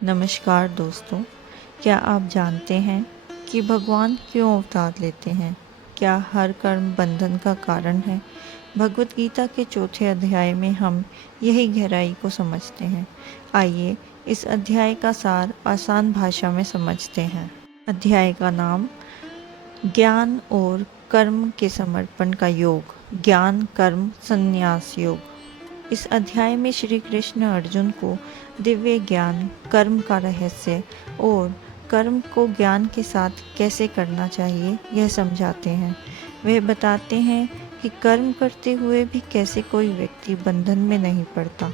नमस्कार दोस्तों, क्या आप जानते हैं कि भगवान क्यों अवतार लेते हैं? क्या हर कर्म बंधन का कारण है? भगवत गीता के चौथे अध्याय में हम यही गहराई को समझते हैं। आइए इस अध्याय का सार आसान भाषा में समझते हैं। अध्याय का नाम ज्ञान और कर्म के समर्पण का योग, ज्ञान कर्म संन्यास योग। इस अध्याय में श्री कृष्ण अर्जुन को दिव्य ज्ञान, कर्म का रहस्य और कर्म को ज्ञान के साथ कैसे करना चाहिए यह समझाते हैं। वह बताते हैं कि कर्म करते हुए भी कैसे कोई व्यक्ति बंधन में नहीं पड़ता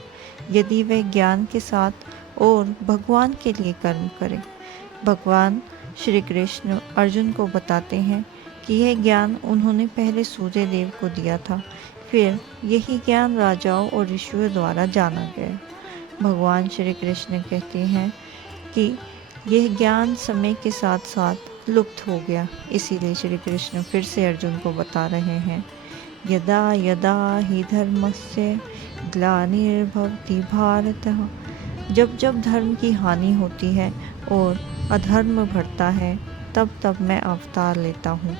यदि वह ज्ञान के साथ और भगवान के लिए कर्म करे। भगवान श्री कृष्ण अर्जुन को बताते हैं कि यह ज्ञान उन्होंने पहले सूर्य देव को दिया था, फिर यही ज्ञान राजाओं और ऋषियों द्वारा जाना गया। भगवान श्री कृष्ण कहते हैं कि यह ज्ञान समय के साथ साथ लुप्त हो गया, इसीलिए श्री कृष्ण फिर से अर्जुन को बता रहे हैं, यदा यदा हि धर्मस्य ग्लानिर्भवति भारत। जब जब धर्म की हानि होती है और अधर्म बढ़ता है, तब तब मैं अवतार लेता हूँ,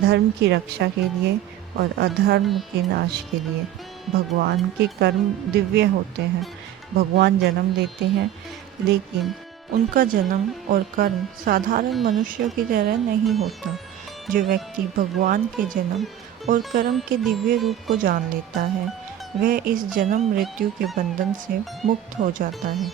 धर्म की रक्षा के लिए और अधर्म के नाश के लिए। भगवान के कर्म दिव्य होते हैं। भगवान जन्म देते हैं, लेकिन उनका जन्म और कर्म साधारण मनुष्यों की तरह नहीं होता। जो व्यक्ति भगवान के जन्म और कर्म के दिव्य रूप को जान लेता है, वह इस जन्म मृत्यु के बंधन से मुक्त हो जाता है।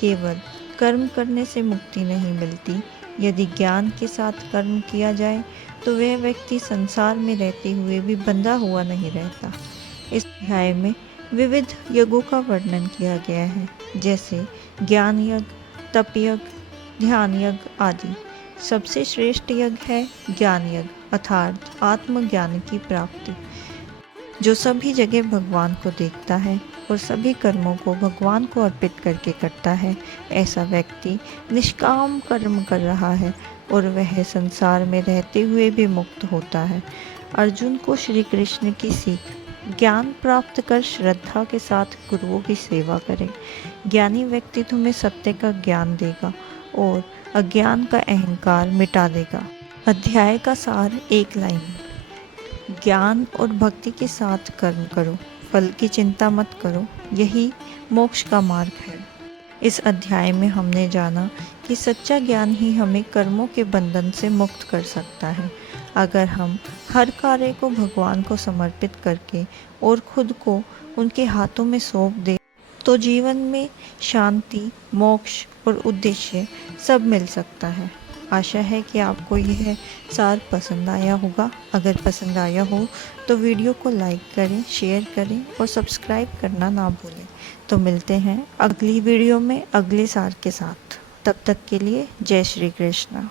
केवल कर्म करने से मुक्ति नहीं मिलती, यदि ज्ञान के साथ कर्म किया जाए तो वह व्यक्ति संसार में रहते हुए भी बंधा हुआ नहीं रहता। इस अध्याय में विविध यज्ञों का वर्णन किया गया है, जैसे ज्ञान यज्ञ, तप यज्ञ, ध्यान यज्ञ आदि। सबसे श्रेष्ठ यज्ञ है ज्ञान यज्ञ, अर्थात आत्मज्ञान की प्राप्ति, जो सभी जगह भगवान को देखता है और सभी कर्मों को भगवान को अर्पित करके करता है। ऐसा व्यक्ति निष्काम कर्म कर रहा है और वह संसार में रहते हुए भी मुक्त होता है। अर्जुन को श्री कृष्ण की सीख, ज्ञान प्राप्त कर श्रद्धा के साथ गुरुओं की सेवा करें। ज्ञानी व्यक्ति तुम्हें सत्य का ज्ञान देगा और अज्ञान का अहंकार मिटा देगा। अध्याय का सार एक लाइन, ज्ञान और भक्ति के साथ कर्म करो, फल की चिंता मत करो, यही मोक्ष का मार्ग है। इस अध्याय में हमने जाना कि सच्चा ज्ञान ही हमें कर्मों के बंधन से मुक्त कर सकता है। अगर हम हर कार्य को भगवान को समर्पित करके और खुद को उनके हाथों में सौंप दें, तो जीवन में शांति, मोक्ष और उद्देश्य सब मिल सकता है। आशा है कि आपको यह सार पसंद आया होगा। अगर पसंद आया हो तो वीडियो को लाइक करें, शेयर करें और सब्सक्राइब करना ना भूलें। तो मिलते हैं अगली वीडियो में अगले सार के साथ। तब तक के लिए जय श्री कृष्ण।